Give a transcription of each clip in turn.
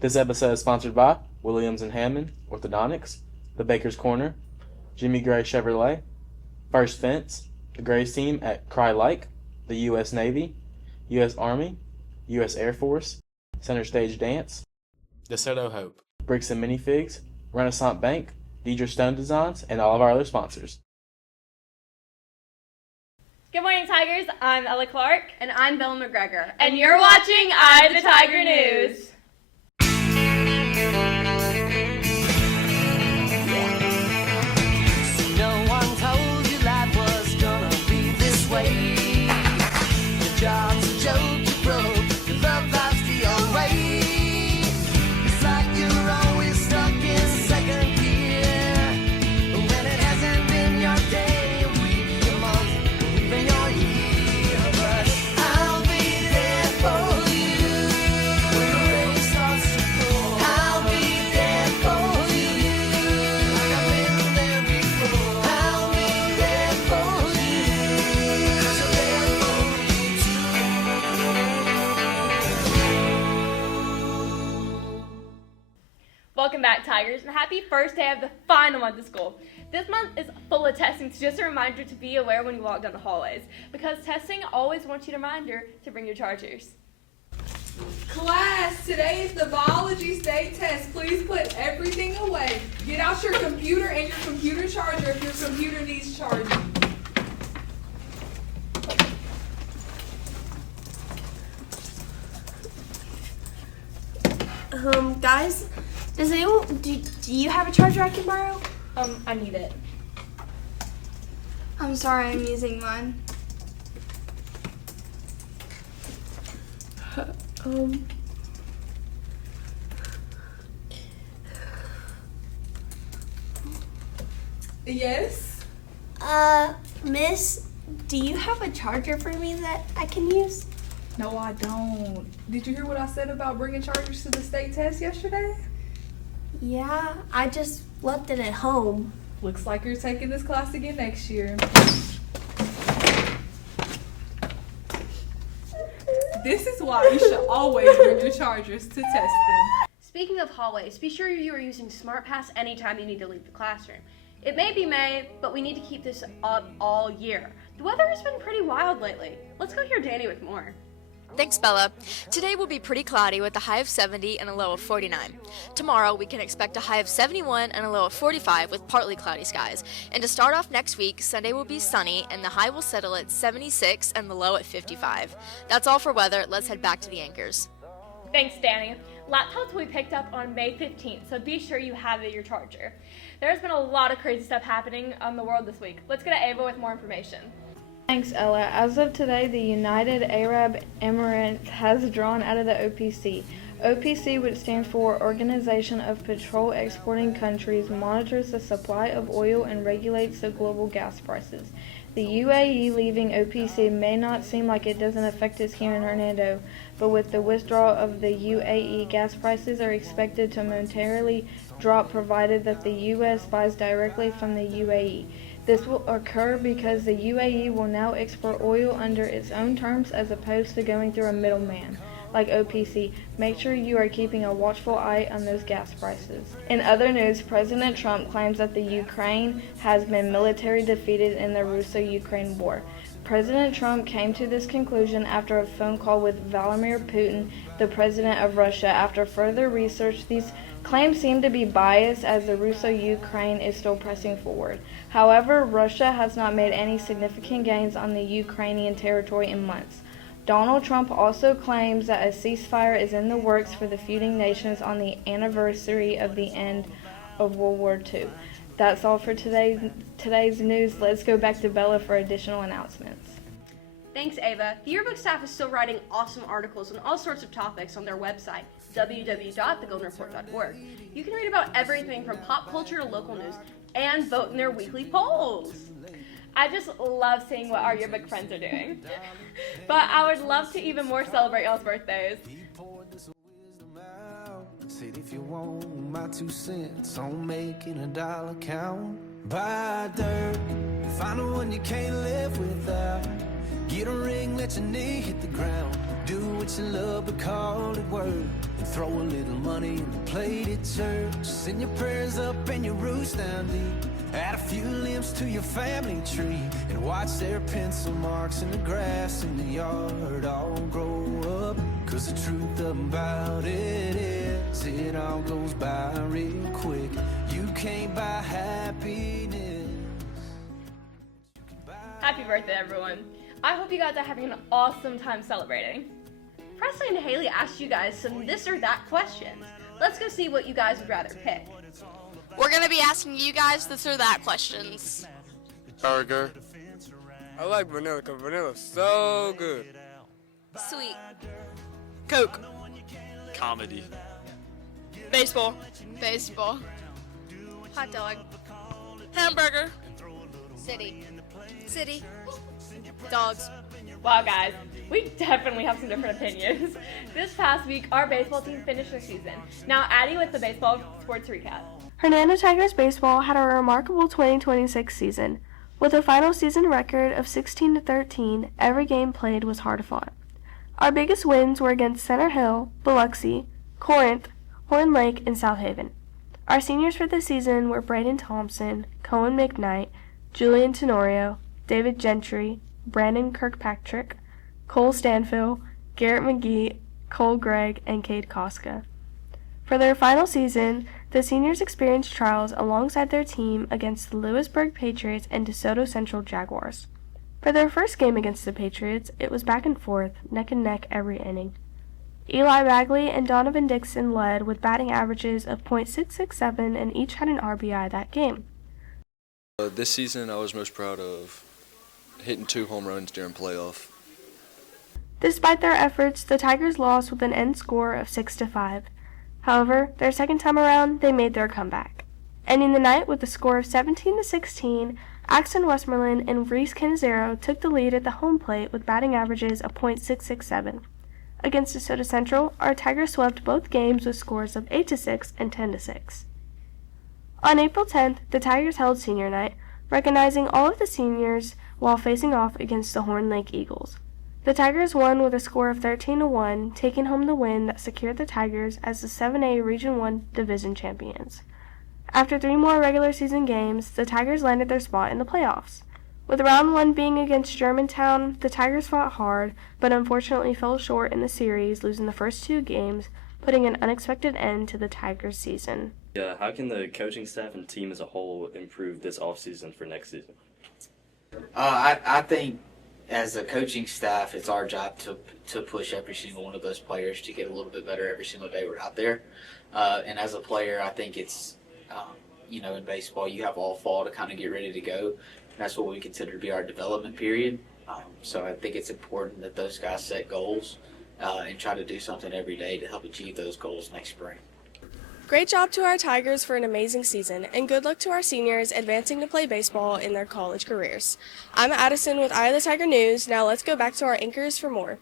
This episode is sponsored by Williams & Hammond Orthodontics, The Baker's Corner, Jimmy Gray Chevrolet, First Fence, the Grays team at Cry Like, the U.S. Navy, U.S. Army, U.S. Air Force, Center Stage Dance, DeSoto Hope, Bricks and Minifigs, Renaissance Bank, Deidre Stone Designs, and all of our other sponsors. Good morning, Tigers. I'm Ella Clark. And I'm Bella McGregor. And you're watching Eye of the Tiger News. No one told you life was gonna be this way. Your job's a joke, you broke, your love life's the old way. It's like you're always stuck in second gear. When it hasn't been your day, a week, a month, or even your year. But I'll be there for you when the rain starts to pour. I'll be there for you like I've been there before. I'll be there for you 'cause you're there for me too. Welcome back, Tigers, and happy first day of the final month of school. This month is full of testing, so just a reminder to be aware when you walk down the hallways, because testing always wants you to reminder to bring your chargers. Class, today is the biology state test. Please put everything away. Get out your computer and your computer charger if your computer needs charging. Guys, do you have a charger I can borrow? I need it. I'm sorry, I'm using mine. Yes? Miss, do you have a charger for me that I can use? No, I don't. Did you hear what I said about bringing chargers to the state test yesterday? Yeah, I just left it at home. Looks like you're taking this class again next year. This is why you should always bring your chargers to testing. Speaking of hallways, be sure you are using SmartPass anytime you need to leave the classroom. It may be May, but we need to keep this up all year. The weather has been pretty wild lately. Let's go hear Danny with more. Thanks, Bella. Today will be pretty cloudy with a high of 70 and a low of 49. Tomorrow, we can expect a high of 71 and a low of 45 with partly cloudy skies. And to start off next week, Sunday will be sunny and the high will settle at 76 and the low at 55. That's all for weather. Let's head back to the anchors. Thanks, Danny. Laptops will be picked up on May 15th, so be sure you have your charger. There's been a lot of crazy stuff happening in the world this week. Let's go to Ava with more information. Thanks, Ella. As of today, the United Arab Emirates has drawn out of the OPC. OPC, which stands for Organization of Petrol Exporting Countries, monitors the supply of oil and regulates the global gas prices. The UAE leaving OPC may not seem like it doesn't affect us here in Hernando, but with the withdrawal of the UAE, gas prices are expected to momentarily drop provided that the U.S. buys directly from the UAE. This will occur because the UAE will now export oil under its own terms as opposed to going through a middleman, like OPC. Make sure you are keeping a watchful eye on those gas prices. In other news, President Trump claims that the Ukraine has been military defeated in the Russo-Ukraine war. President Trump came to this conclusion after a phone call with Vladimir Putin, the president of Russia. After further research, these claims seem to be biased as the Russo-Ukraine is still pressing forward. However, Russia has not made any significant gains on the Ukrainian territory in months. Donald Trump also claims that a ceasefire is in the works for the feuding nations on the anniversary of the end of World War II. That's all for today's news. Let's go back to Bella for additional announcements. Thanks, Ava. The yearbook staff is still writing awesome articles on all sorts of topics on their website, www.thegoldenreport.org. You can read about everything from pop culture to local news and vote in their weekly polls. I just love seeing what our yearbook friends are doing. But I would love to even more celebrate y'all's birthdays. Said if you want my 2 cents on making a dollar count, buy dirt, find the one you can't live without. Get a ring, let your knee hit the ground. Do what you love but call it work. And throw a little money in the plate at church. Send your prayers up and your roots down deep. Add a few limbs to your family tree. And watch their pencil marks in the grass in the yard all grow up. Cause the truth about it is, it all goes by real quick. You can't buy happiness. Happy birthday, everyone. I hope you guys are having an awesome time celebrating. Presley and Haley asked you guys some this or that questions. Let's go see what you guys would rather pick. We're going to be asking you guys this or that questions. Burger. I like vanilla because vanilla's so good. Sweet. Coke. Comedy. Baseball. Baseball. Hot dog. Hamburger. City. City. Dogs. Wow, guys, we definitely have some different opinions. This past week, our baseball team finished their season. Now, Addie with the baseball sports recap. Hernando Tigers baseball had a remarkable 2026 season. With a final season record of 16-13, every game played was hard fought. Our biggest wins were against Center Hill, Biloxi, Corinth, Horn Lake, and South Haven. Our seniors for the season were Braden Thompson, Cohen McKnight, Julian Tenorio, David Gentry, Brandon Kirkpatrick, Cole Stanfill, Garrett McGee, Cole Gregg, and Cade Koska. For their final season, the seniors experienced trials alongside their team against the Lewisburg Patriots and DeSoto Central Jaguars. For their first game against the Patriots, it was back and forth, neck and neck every inning. Eli Bagley and Donovan Dixon led with batting averages of .667 and each had an RBI that game. This season I was most proud of hitting 2 home runs during playoff. Despite their efforts, the Tigers lost with an end score of 6-5. However, their second time around, they made their comeback. Ending the night with a score of 17-16, Axton Westmoreland and Reese Canizero took the lead at the home plate with batting averages of .667. Against DeSoto Central, our Tigers swept both games with scores of 8-6 and 10-6. On April 10th, the Tigers held senior night, recognizing all of the seniors while facing off against the Horn Lake Eagles. The Tigers won with a score of 13-1, taking home the win that secured the Tigers as the 7A Region 1 Division champions. After 3 more regular season games, the Tigers landed their spot in the playoffs. With round 1 being against Germantown, the Tigers fought hard, but unfortunately fell short in the series, losing the first 2 games, putting an unexpected end to the Tigers' season. Yeah, how can the coaching staff and team as a whole improve this offseason for next season? I think as a coaching staff, it's our job to push every single one of those players to get a little bit better every single day we're out there. And as a player, I think it's, in baseball, you have all fall to kind of get ready to go. That's what we consider to be our development period. So I think it's important that those guys set goals and try to do something every day to help achieve those goals next spring. Great job to our Tigers for an amazing season, and good luck to our seniors advancing to play baseball in their college careers. I'm Addison with Eye of the Tiger News. Now let's go back to our anchors for more.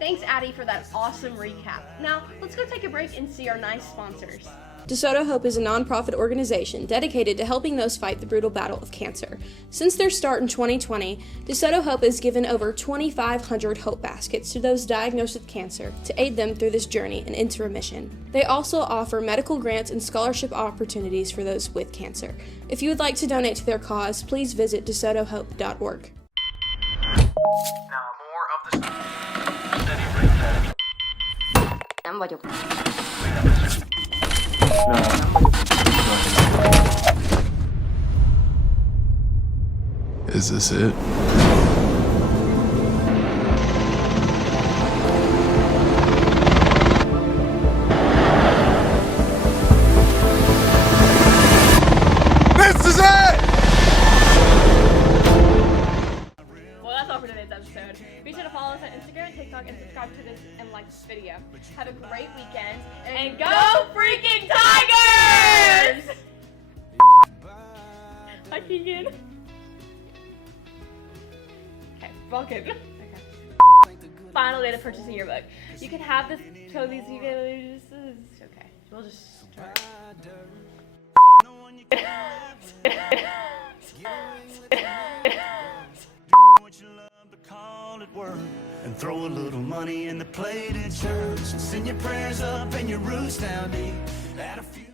Thanks, Addie, for that awesome recap. Now, let's go take a break and see our nice sponsors. DeSoto Hope is a nonprofit organization dedicated to helping those fight the brutal battle of cancer. Since their start in 2020, DeSoto Hope has given over 2,500 Hope Baskets to those diagnosed with cancer to aid them through this journey and into remission. They also offer medical grants and scholarship opportunities for those with cancer. If you would like to donate to their cause, please visit DeSotoHope.org. Now more of the Nem vagyok. Is this it? This is it! Well, that's all for today's episode. Be sure to follow us on Instagram, TikTok, and subscribe to this and like this video. Have a great weekend, and go freaking Tigers! Hi, Keegan. Okay, Vulcan. Okay. Final day to purchasing your book. You can have this. So these you can. Okay, we'll just try. Call it work and and throw a little money in the plate at church, and send your prayers up and your roots down deep. Add a few